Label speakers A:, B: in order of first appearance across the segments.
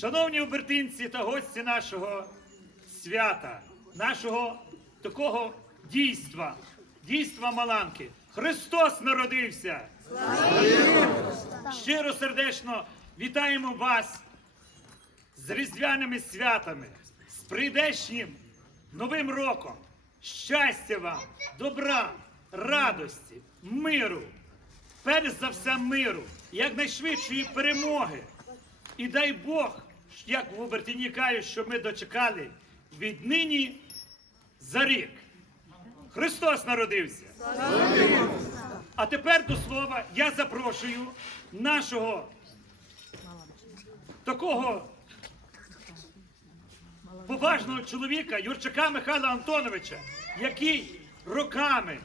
A: Шановні обертинці та гості нашого свята, нашого такого дійства, дійства Маланки. Христос народився! Щиро сердечно вітаємо вас з різдвяними святами, з прийдешнім новим роком. Щастя вам, добра, радості, миру, перш за все миру, якнайшвидшої перемоги. І дай Бог, як в Обертині кажуть, що ми дочекали віднині за рік. Христос народився. А тепер до слова я запрошую нашого такого поважного чоловіка Юрчака Михайла Антоновича, який роками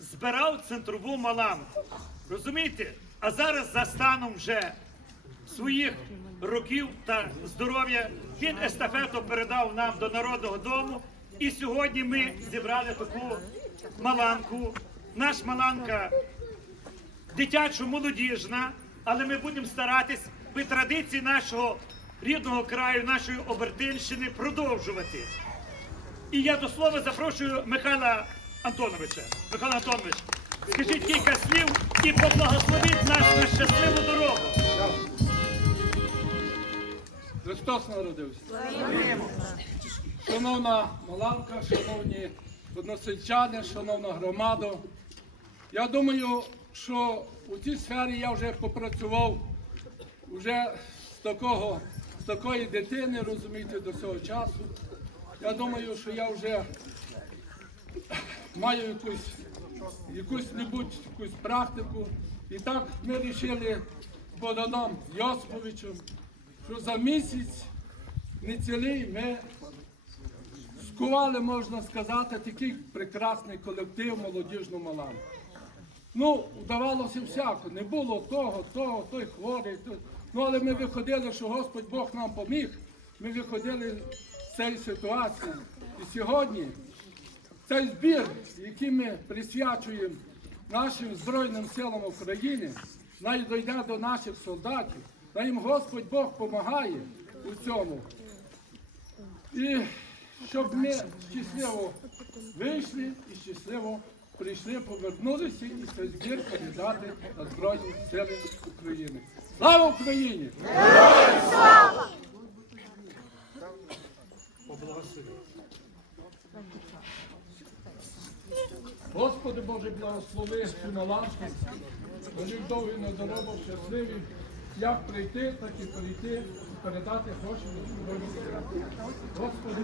A: збирав центрову маланку. Розумієте? А зараз за станом вже своїх років та здоров'я він естафету передав нам до Народного дому. І сьогодні ми зібрали таку маланку. Наш маланка дитячо-молодіжна, але ми будемо старатись би традиції нашого рідного краю, нашої Обертинщини продовжувати. І я до слова запрошую Михайла Антоновича. Михайло Антонович, скажіть кілька слів і поблагословіть нас на щасливу дорогу.
B: Христос народився. Шановна Маланка, шановні односельчани, шановна громада. Я думаю, що у цій сфері я вже попрацював вже з такого, з такої дитини, розумієте, до цього часу. Я думаю, що я вже маю якусь, якусь небудь якусь практику. І так ми вирішили з Богданом Йосиповичем, що за місяць не цілий ми скували, можна сказати, такий прекрасний колектив молодіжну маланку. Ну, вдавалося всяко, не було того, того, той хворий. той. Ну, але ми виходили, що Господь Бог нам поміг. Ми виходили з цієї ситуації. І сьогодні цей збір, який ми присвячуємо нашим Збройним силам України, навіть дойде до наших солдатів, на їм Господь Бог допомагає у цьому. І щоб ми щасливо вийшли і щасливо прийшли, повернулися і цей збір передати на Збройні Сили України. Слава Україні! Господи Боже, благослови цю маланку, вони довгі на дорогу щасливі, як прийти, так і прийти, передати гроші Сили. Господи!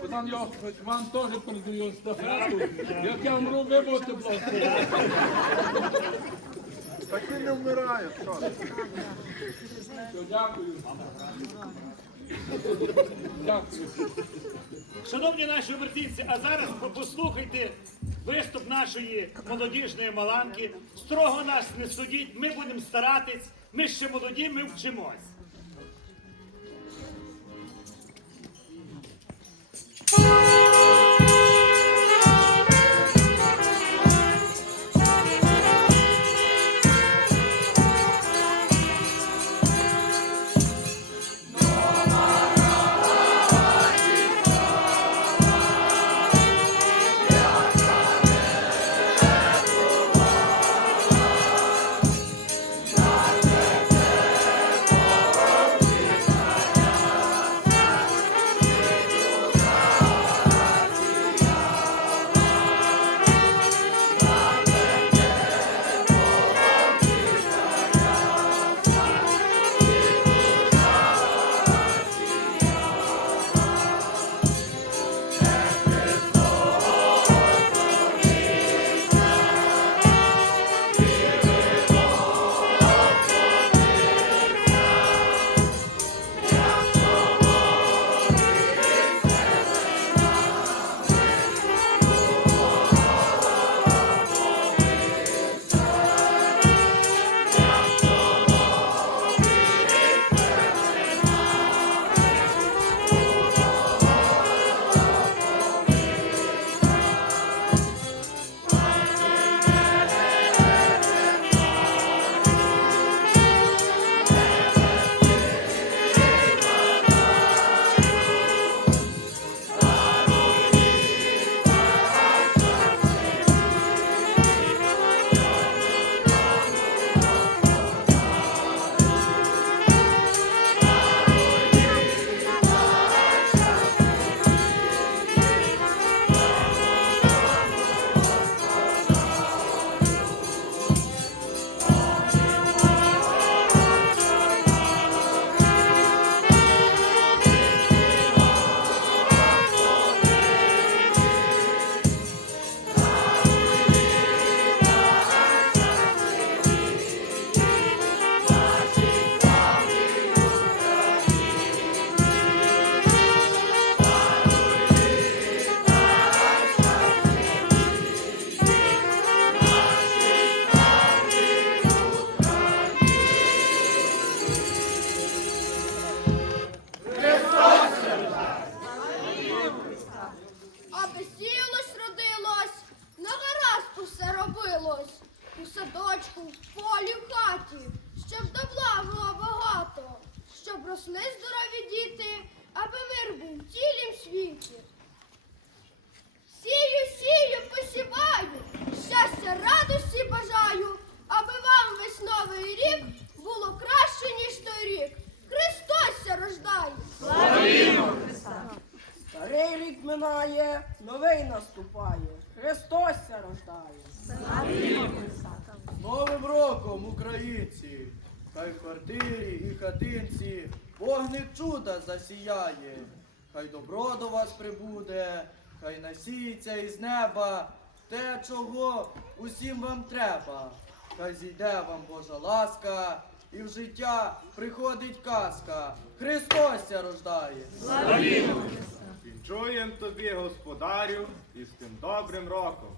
B: Богдан Йосипович, вам теж передаю естафету. Як я вмру, ви будете благословені.
C: Такі не
B: вмирають. Дякую.
A: Шановні наші обертінці, а зараз послухайте виступ нашої молодіжної маланки. Строго нас не судіть, ми будемо старатись, ми ще молоді, ми вчимось.
D: Новим роком, українці! Хай в квартирі і хатинці вогник чуда засіяє, хай добро до вас прибуде, хай насіється із неба те, чого усім вам треба. Хай зійде вам Божа ласка, і в життя приходить казка. Христос ся рождає!
E: Вінчуєм тобі, господарю, із тим добрим роком,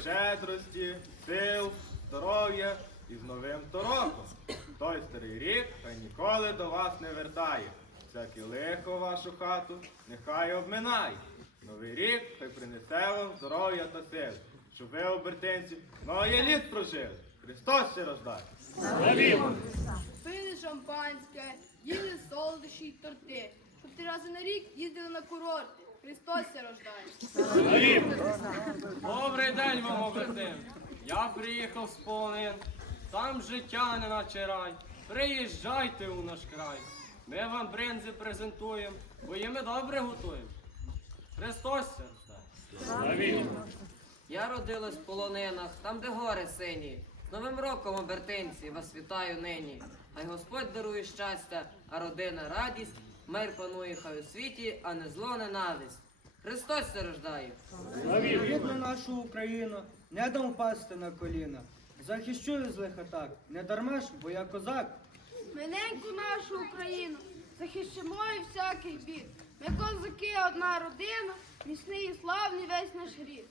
E: щедрості, сил, здоров'я і з новим то роком. Той старий рік хай ніколи до вас не вертає. Всяке лихо вашу хату нехай обминає. Новий рік хай принесе вам здоров'я та сил, щоб ви обертинці многі літ прожили. Христос ще рождає.
F: Пили шампанське, їли солодощі й торти, щоб три рази на рік їздили на курорти. Христос рождає.
G: Добрий день вам, обертин. Я приїхав з полонин. Там життя не наче рай. Приїжджайте у наш край. Ми вам бринзи презентуємо, бо її ми добре готуємо. Христос рождає.
H: Я родилась в полонинах, там, де гори сині. З Новим роком, обертинці, вас вітаю нині. Хай Господь дарує щастя, а родина радість, мир панує хай у світі, а не зло ненависть. Христос се рождає.
I: Рідну нашу Україну, не дам впасти на коліна. Захищу від злих атак, не дарма ж, бо я козак.
C: Миленьку нашу Україну захищимо і всяких бід. Ми козаки, одна родина, міцний і славний весь наш рід.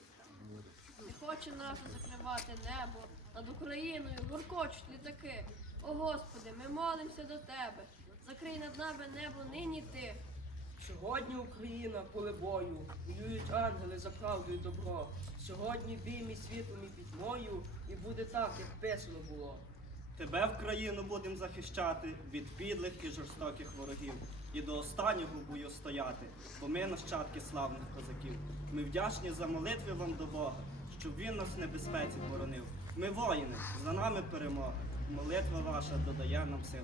F: Не хоче нашу закривати небо над Україною, гуркочуть літаки. О Господи, ми молимося до Тебе. Закрий над нами небо нині ти.
J: Сьогодні Україна поле бою, воюють ангели за правду і добро. Сьогодні бій мій світом і пітьмою, і буде так, як писано було.
I: Тебе в країну будемо захищати від підлих і жорстоких ворогів. І до останнього бою стояти, бо ми нащадки славних козаків. Ми вдячні за молитви вам до Бога, щоб він нас в небезпеці боронив. Ми воїни, за нами перемога. Молитва ваша додає нам сил.